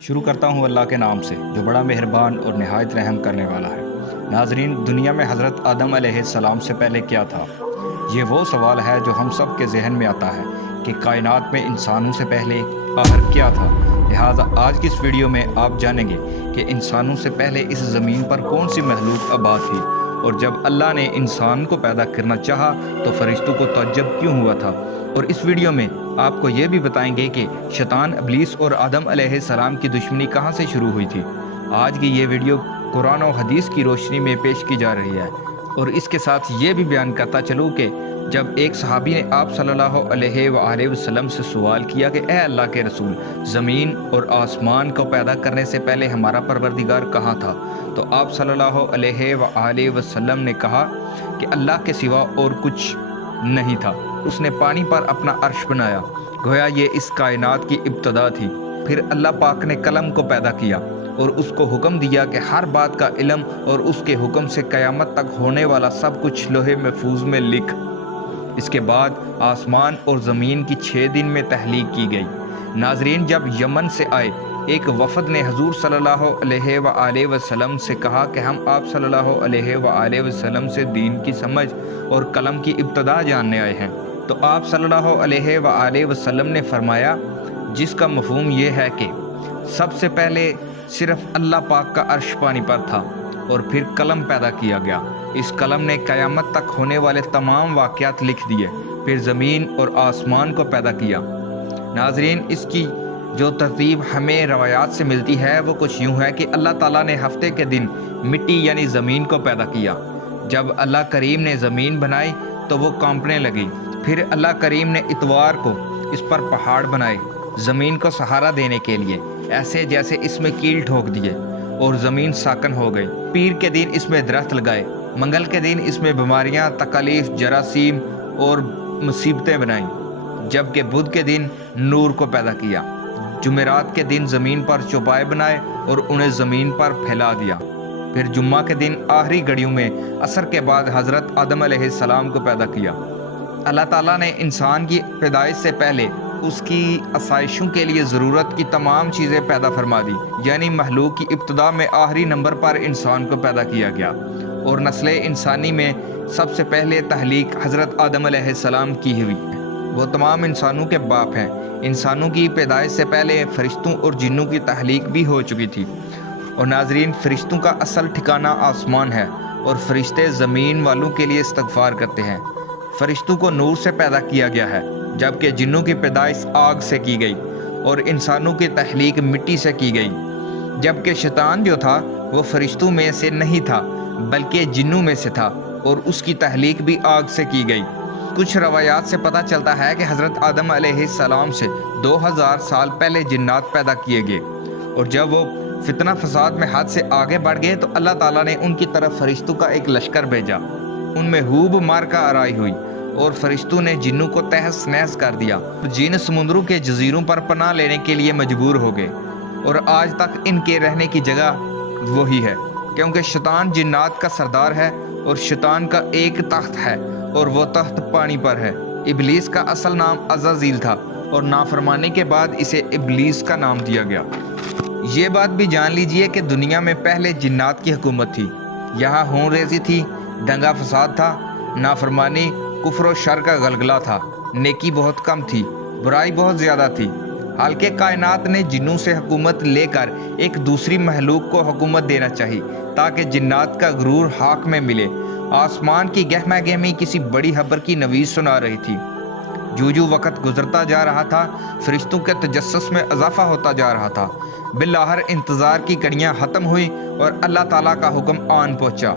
شروع کرتا ہوں اللہ کے نام سے جو بڑا مہربان اور نہایت رحم کرنے والا ہے۔ ناظرین، دنیا میں حضرت آدم علیہ السلام سے پہلے کیا تھا؟ یہ وہ سوال ہے جو ہم سب کے ذہن میں آتا ہے کہ کائنات میں انسانوں سے پہلے آخر کیا تھا۔ لہٰذا آج کی اس ویڈیو میں آپ جانیں گے کہ انسانوں سے پہلے اس زمین پر کون سی مخلوق آباد تھی، اور جب اللہ نے انسان کو پیدا کرنا چاہا تو فرشتوں کو تعجب کیوں ہوا تھا۔ اور اس ویڈیو میں آپ کو یہ بھی بتائیں گے کہ شیطان ابلیس اور آدم علیہ السلام کی دشمنی کہاں سے شروع ہوئی تھی۔ آج کی یہ ویڈیو قرآن و حدیث کی روشنی میں پیش کی جا رہی ہے، اور اس کے ساتھ یہ بھی بیان کرتا چلوں کہ جب ایک صحابی نے آپ صلی اللہ علیہ وآلہ وسلم سے سوال کیا کہ اے اللہ کے رسول، زمین اور آسمان کو پیدا کرنے سے پہلے ہمارا پروردگار کہاں تھا، تو آپ صلی اللہ علیہ وآلہ وسلم نے کہا کہ اللہ کے سوا اور کچھ نہیں تھا۔ اس نے پانی پر اپنا عرش بنایا، گویا یہ اس کائنات کی ابتدا تھی۔ پھر اللہ پاک نے قلم کو پیدا کیا اور اس کو حکم دیا کہ ہر بات کا علم اور اس کے حکم سے قیامت تک ہونے والا سب کچھ لوح محفوظ میں لکھ۔ اس کے بعد آسمان اور زمین کی 6 دن میں تخلیق کی گئی۔ ناظرین، جب یمن سے آئے ایک وفد نے حضور صلی اللہ علیہ وآلہ وسلم سے کہا کہ ہم آپ صلی اللہ علیہ وآلہ وسلم سے دین کی سمجھ اور قلم کی ابتدا جاننے آئے ہیں، تو آپ صلی اللہ علیہ وآلہ وسلم نے فرمایا، جس کا مفہوم یہ ہے کہ سب سے پہلے صرف اللہ پاک کا عرش پانی پر تھا اور پھر قلم پیدا کیا گیا۔ اس قلم نے قیامت تک ہونے والے تمام واقعات لکھ دیے، پھر زمین اور آسمان کو پیدا کیا۔ ناظرین، اس کی جو ترتیب ہمیں روایات سے ملتی ہے وہ کچھ یوں ہے کہ اللہ تعالیٰ نے ہفتے کے دن مٹی یعنی زمین کو پیدا کیا۔ جب اللہ کریم نے زمین بنائی تو وہ کانپنے لگی۔ پھر اللہ کریم نے اتوار کو اس پر پہاڑ بنائے زمین کو سہارا دینے کے لیے، ایسے جیسے اس میں کیل ٹھوک دیے، اور زمین ساکن ہو گئی۔ پیر کے دن اس میں درخت لگائے، منگل کے دن اس میں بیماریاں، تکالیف، جراثیم اور مصیبتیں بنائیں، جبکہ بدھ کے دن نور کو پیدا کیا۔ جمعرات کے دن زمین پر چوپائے بنائے اور انہیں زمین پر پھیلا دیا۔ پھر جمعہ کے دن آخری گھڑیوں میں عصر کے بعد حضرت آدم علیہ السلام کو پیدا کیا۔ اللہ تعالیٰ نے انسان کی پیدائش سے پہلے اس کی آسائشوں کے لیے ضرورت کی تمام چیزیں پیدا فرما دی، یعنی مخلوق کی ابتدا میں آخری نمبر پر انسان کو پیدا کیا گیا، اور نسل انسانی میں سب سے پہلے تخلیق حضرت آدم علیہ السلام کی ہوئی۔ وہ تمام انسانوں کے باپ ہیں۔ انسانوں کی پیدائش سے پہلے فرشتوں اور جنوں کی تخلیق بھی ہو چکی تھی۔ اور ناظرین، فرشتوں کا اصل ٹھکانہ آسمان ہے، اور فرشتے زمین والوں کے لیے استغفار کرتے ہیں۔ فرشتوں کو نور سے پیدا کیا گیا ہے، جبکہ جنوں کی پیدائش آگ سے کی گئی، اور انسانوں کی تخلیق مٹی سے کی گئی۔ جبکہ شیطان جو تھا وہ فرشتوں میں سے نہیں تھا بلکہ جنوں میں سے تھا، اور اس کی تخلیق بھی آگ سے کی گئی۔ کچھ روایات سے پتہ چلتا ہے کہ حضرت آدم علیہ السلام سے 2000 سال پہلے جنات پیدا کیے گئے، اور جب وہ فتنہ فساد میں حد سے آگے بڑھ گئے تو اللہ تعالیٰ نے ان کی طرف فرشتوں کا ایک لشکر بھیجا۔ ان میں ہوب مار کا آرائی ہوئی، اور فرشتوں نے جنوں کو تہس نہس کر دیا۔ جن سمندروں کے جزیروں پر پناہ لینے کے لیے مجبور ہو گئے، اور آج تک ان کے رہنے کی جگہ وہی ہے، کیونکہ شیطان جنات کا سردار ہے، اور شیطان کا ایک تخت ہے، اور وہ تخت پانی پر ہے۔ ابلیس کا اصل نام عزازیل تھا، اور نافرمانی کے بعد اسے ابلیس کا نام دیا گیا۔ یہ بات بھی جان لیجئے کہ دنیا میں پہلے جنات کی حکومت تھی۔ یہاں خون ریزی تھی، دنگا فساد تھا، نافرمانی، کفر و شر کا غلغلہ تھا، نیکی بہت کم تھی، برائی بہت زیادہ تھی۔ حالانکہ کائنات نے جنوں سے حکومت لے کر ایک دوسری مخلوق کو حکومت دینا چاہی تاکہ جنات کا غرور حق میں ملے۔ آسمان کی گہما گہمی کسی بڑی خبر کی نویز سنا رہی تھی۔ جو وقت گزرتا جا رہا تھا، فرشتوں کے تجسس میں اضافہ ہوتا جا رہا تھا۔ بالآخر انتظار کی کڑیاں ختم ہوئی اور اللہ تعالیٰ کا حکم آن پہنچا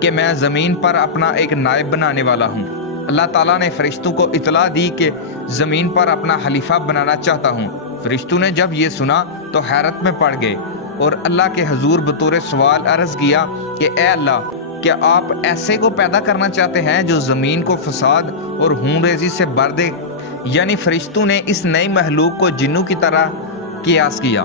کہ میں زمین پر اپنا ایک نائب بنانے والا ہوں۔ اللہ تعالیٰ نے فرشتوں کو اطلاع دی کہ زمین پر اپنا خلیفہ بنانا چاہتا ہوں۔ فرشتوں نے جب یہ سنا تو حیرت میں پڑ گئے، اور اللہ کے حضور بطور سوال عرض کیا کہ اے اللہ، کیا آپ ایسے کو پیدا کرنا چاہتے ہیں جو زمین کو فساد اور خون ریزی سے بھر دے؟ یعنی فرشتوں نے اس نئی مخلوق کو جنوں کی طرح قیاس کیا،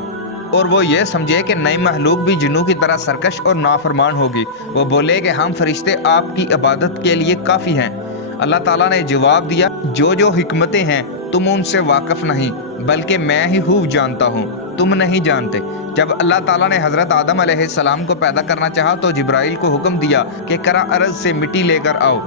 اور وہ یہ سمجھے کہ نئی مخلوق بھی جنوں کی طرح سرکش اور نافرمان ہوگی۔ وہ بولے کہ ہم فرشتے آپ کی عبادت کے لیے کافی ہیں۔ اللہ تعالیٰ نے جواب دیا، جو حکمتیں ہیں تم ان سے واقف نہیں، بلکہ میں ہی خوب جانتا ہوں۔ تم نہیں جانتے۔ جب اللہ تعالیٰ نے حضرت آدم علیہ السلام کو پیدا کرنا چاہا تو جبرائیل کو حکم دیا کہ کرہ ارض سے مٹی لے کر آؤ۔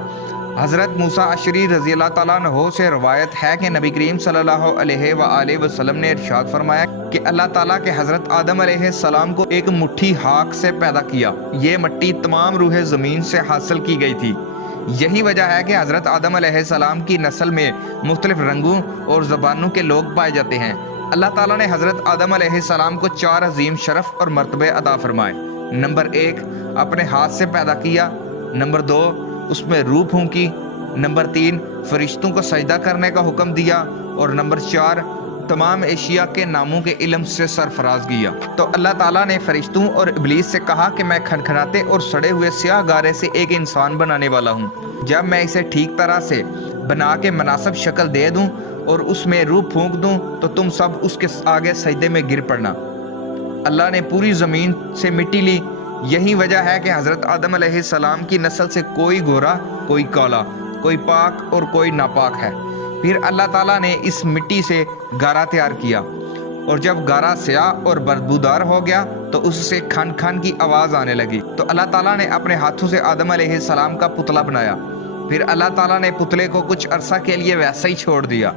حضرت موسیٰ اشعری رضی اللہ تعالیٰ عنہ سے روایت ہے کہ نبی کریم صلی اللہ علیہ وآلہ وسلم نے ارشاد فرمایا کہ اللہ تعالیٰ کے حضرت آدم علیہ السلام کو ایک مٹھی خاک سے پیدا کیا۔ یہ مٹی تمام روح زمین سے حاصل کی گئی تھی۔ یہی وجہ ہے کہ حضرت آدم علیہ السلام کی نسل میں مختلف رنگوں اور زبانوں کے لوگ پائے جاتے ہیں۔ اللہ تعالیٰ نے حضرت آدم علیہ السلام کو 4 عظیم شرف اور مرتبے عطا فرمائے۔ نمبر 1، اپنے ہاتھ سے پیدا کیا۔ نمبر 2، اس میں روح پھونکی۔ نمبر 3، فرشتوں کو سجدہ کرنے کا حکم دیا۔ اور نمبر 4، تمام اشیاء کے ناموں کے علم سے سرفراز کیا۔ تو اللہ تعالیٰ نے فرشتوں اور ابلیس سے کہا کہ میں کھنکھناتے اور سڑے ہوئے سیاہ گارے سے ایک انسان بنانے والا ہوں۔ جب میں اسے ٹھیک طرح سے بنا کے مناسب شکل دے دوں اور اس میں روح پھونک دوں تو تم سب اس کے آگے سجدے میں گر پڑنا۔ اللہ نے پوری زمین سے مٹی لی۔ یہی وجہ ہے کہ حضرت آدم علیہ السلام کی نسل سے کوئی گورا، کوئی کالا، کوئی پاک اور کوئی ناپاک ہے۔ پھر اللہ تعالیٰ نے اس مٹی سے گارا تیار کیا، اور جب گارا سیاہ اور بدبودار ہو گیا تو اس سے کھن کھن کی آواز آنے لگی۔ تو اللہ تعالیٰ نے اپنے ہاتھوں سے آدم علیہ السلام کا پتلا بنایا۔ پھر اللہ تعالیٰ نے پتلے کو کچھ عرصہ کے لیے ویسا ہی چھوڑ دیا۔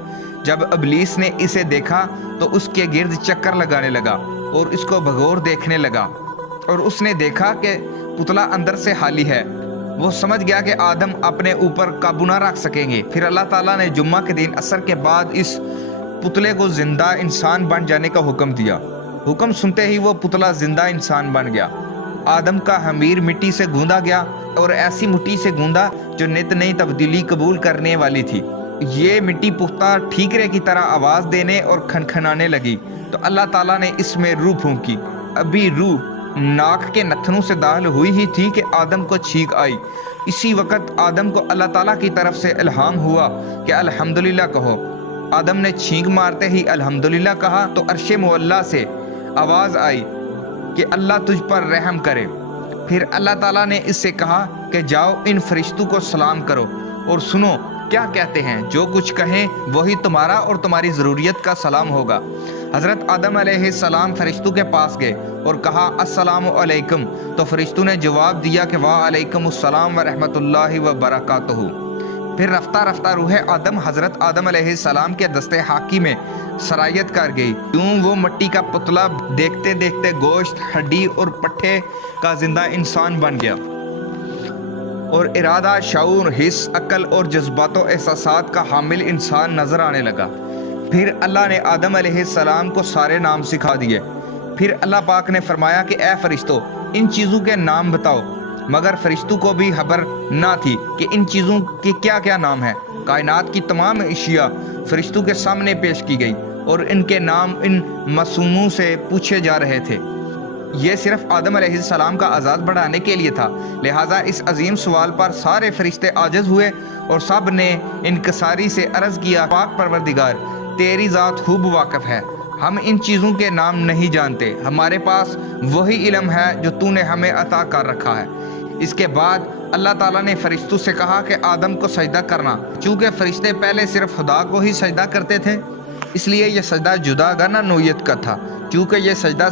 جب ابلیس نے اسے دیکھا تو اس کے گرد چکر لگانے لگا اور اس کو بغور دیکھنے لگا، اور اس نے دیکھا کہ پتلا اندر سے خالی ہے۔ وہ سمجھ گیا کہ آدم اپنے اوپر قابو نہ رکھ سکیں گے۔ پھر اللہ تعالیٰ نے جمعہ کے دن عصر کے بعد اس پتلے کو زندہ انسان بن جانے کا حکم دیا۔ حکم سنتے ہی وہ پتلا زندہ انسان بن گیا۔ آدم کا خمیر مٹی سے گوندا گیا، اور ایسی مٹی سے گوندا جو نت نئی تبدیلی قبول کرنے والی تھی۔ یہ مٹی پختہ ٹھیکرے کی طرح آواز دینے اور کھنکھنانے لگی۔ تو اللہ تعالیٰ نے اس میں روح پھونکی۔ ابھی روح ناک کے نتھنوں سے داخل ہوئی ہی تھی کہ آدم کو چھینک آئی۔ اسی وقت آدم کو اللہ تعالیٰ کی طرف سے الہام ہوا کہ الحمدللہ کہو۔ آدم نے چھینک مارتے ہی الحمدللہ کہا تو عرش معلیٰ سے آواز آئی کہ اللہ تجھ پر رحم کرے۔ پھر اللہ تعالیٰ نے اس سے کہا کہ جاؤ ان فرشتوں کو سلام کرو اور سنو کیا کہتے ہیں، جو کچھ کہیں وہی تمہارا اور تمہاری ضروریت کا سلام ہوگا۔ حضرت آدم علیہ السلام فرشتوں کے پاس گئے اور کہا السلام علیکم، تو فرشتوں نے جواب دیا کہ وعلیکم السلام ورحمۃ اللہ وبرکاتہ۔ پھر رفتہ رفتہ روح آدم حضرت آدم علیہ السلام کے دستے حاکی میں سرایت کر گئی۔ یوں وہ مٹی کا پتلا دیکھتے دیکھتے گوشت، ہڈی اور پٹھے کا زندہ انسان بن گیا، اور ارادہ، شعور، حس، عقل اور جذبات و احساسات کا حامل انسان نظر آنے لگا۔ پھر اللہ نے آدم علیہ السلام کو سارے نام سکھا دیے۔ پھر اللہ پاک نے فرمایا کہ اے فرشتوں، ان چیزوں کے نام بتاؤ۔ مگر فرشتوں کو بھی خبر نہ تھی کہ ان چیزوں کے کیا کیا نام ہیں۔ کائنات کی تمام اشیاء فرشتوں کے سامنے پیش کی گئی، اور ان کے نام ان معصوموں سے پوچھے جا رہے تھے۔ یہ صرف آدم علیہ السلام کا آزاد بڑھانے کے لیے تھا، لہٰذا اس عظیم سوال پر سارے فرشتے عاجز ہوئے، اور سب نے انکساری سے عرض کیا پاک پروردگار، تیری ذات خوب واقف ہے، ہم ان چیزوں کے نام نہیں جانتے، ہمارے پاس وہی علم ہے جو تو نے ہمیں عطا کر رکھا ہے۔ اس کے بعد اللہ تعالیٰ نے فرشتوں سے کہا کہ آدم کو سجدہ کرنا۔ چونکہ فرشتے پہلے صرف خدا کو ہی سجدہ کرتے تھے، اس لیے یہ سجدہ جدا گانا نوعیت کا تھا۔ چونکہ یہ سجدہ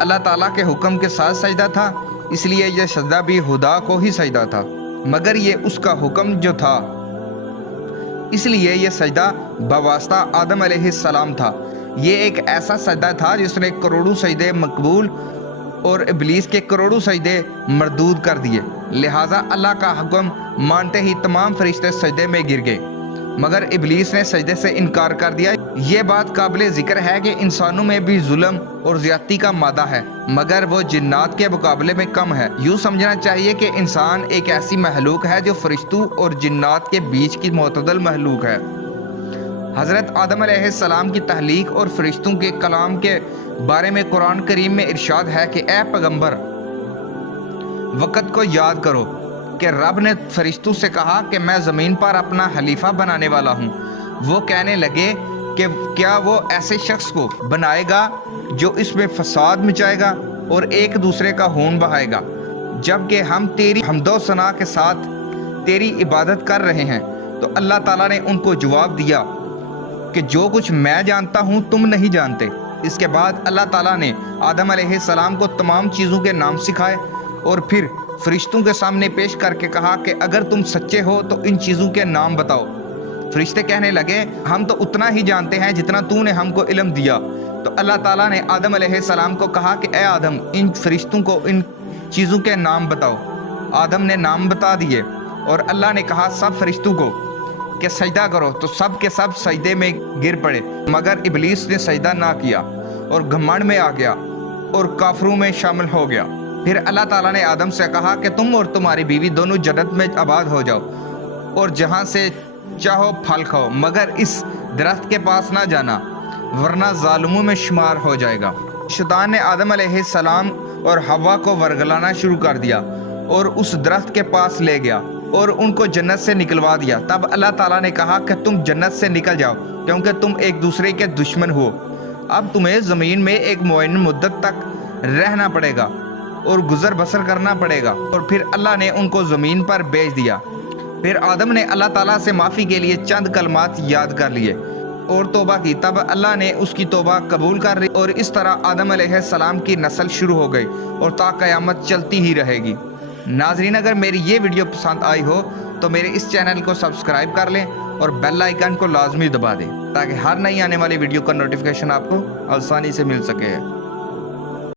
اللہ تعالیٰ کے حکم کے ساتھ سجدہ تھا، اس لیے یہ سجدہ بھی خدا کو ہی سجدہ تھا، مگر یہ اس کا حکم جو تھا، اس لیے یہ سجدہ بواسطہ آدم علیہ السلام تھا۔ یہ ایک ایسا سجدہ تھا جس نے کروڑوں سجدے مقبول اور ابلیس کے کروڑوں سجدے مردود کر دیے، لہٰذا اللہ کا حکم مانتے ہی تمام فرشتے سجدے میں گر گئے، مگر ابلیس نے سجدے سے انکار کر دیا۔ یہ بات قابل ذکر ہے کہ انسانوں میں بھی ظلم اور زیادتی کا مادہ ہے، مگر وہ جنات کے مقابلے میں کم ہے۔ یوں سمجھنا چاہیے کہ انسان ایک ایسی مخلوق ہے جو فرشتوں اور جنات کے بیچ کی معتدل مخلوق ہے۔ حضرت آدم علیہ السلام کی تخلیق اور فرشتوں کے کلام کے بارے میں قرآن کریم میں ارشاد ہے کہ اے پیغمبر، وقت کو یاد کرو کہ رب نے فرشتوں سے کہا کہ میں زمین پر اپنا خلیفہ بنانے والا ہوں۔ وہ کہنے لگے کہ کیا وہ ایسے شخص کو بنائے گا جو اس میں فساد مچائے گا اور ایک دوسرے کا خون بہائے گا، جبکہ ہم تیری حمد و ثنا کے ساتھ تیری عبادت کر رہے ہیں۔ تو اللہ تعالیٰ نے ان کو جواب دیا کہ جو کچھ میں جانتا ہوں تم نہیں جانتے، اس کے بعد اللہ تعالیٰ نے آدم علیہ السلام کو تمام چیزوں کے نام سکھائے اور پھر فرشتوں کے سامنے پیش کر کے کہا کہ اگر تم سچے ہو تو ان چیزوں کے نام بتاؤ۔ فرشتے کہنے لگے ہم تو اتنا ہی جانتے ہیں جتنا تو نے ہم کو علم دیا۔ تو اللہ تعالیٰ نے آدم علیہ السلام کو کہا کہ اے آدم ان فرشتوں کو ان چیزوں کے نام بتاؤ۔ آدم نے نام بتا دیے اور اللہ نے کہا سب فرشتوں کو کہ سجدہ کرو، تو سب کے سب سجدے میں گر پڑے، مگر ابلیس نے سجدہ نہ کیا اور گھمنڈ میں آ گیا اور کافروں میں شامل ہو گیا۔ پھر اللہ تعالیٰ نے آدم سے کہا کہ تم اور تمہاری بیوی دونوں جنت میں آباد ہو جاؤ اور جہاں سے چاہو پھل کھاؤ، مگر اس درخت کے پاس نہ جانا ورنہ ظالموں میں شمار ہو جائے گا۔ شیطان نے آدم علیہ السلام اور حوا کو ورگلانا شروع کر دیا اور اس درخت کے پاس لے گیا اور ان کو جنت سے نکلوا دیا۔ تب اللہ تعالیٰ نے کہا کہ تم جنت سے نکل جاؤ کیونکہ تم ایک دوسرے کے دشمن ہو۔ اب تمہیں زمین میں ایک معین مدت تک رہنا پڑے گا اور گزر بسر کرنا پڑے گا۔ اور پھر اللہ نے ان کو زمین پر بھیج دیا۔ پھر آدم نے اللہ تعالیٰ سے معافی کے لیے چند کلمات یاد کر لیے اور توبہ کی، تب اللہ نے اس کی توبہ قبول کر لی اور اس طرح آدم علیہ السلام کی نسل شروع ہو گئی اور تا قیامت چلتی ہی رہے گی۔ ناظرین اگر میری یہ ویڈیو پسند آئی ہو تو میرے اس چینل کو سبسکرائب کر لیں اور بیل آئیکن کو لازمی دبا دیں تاکہ ہر نئی آنے والی ویڈیو کا نوٹیفیکیشن آپ کو آسانی سے مل سکے۔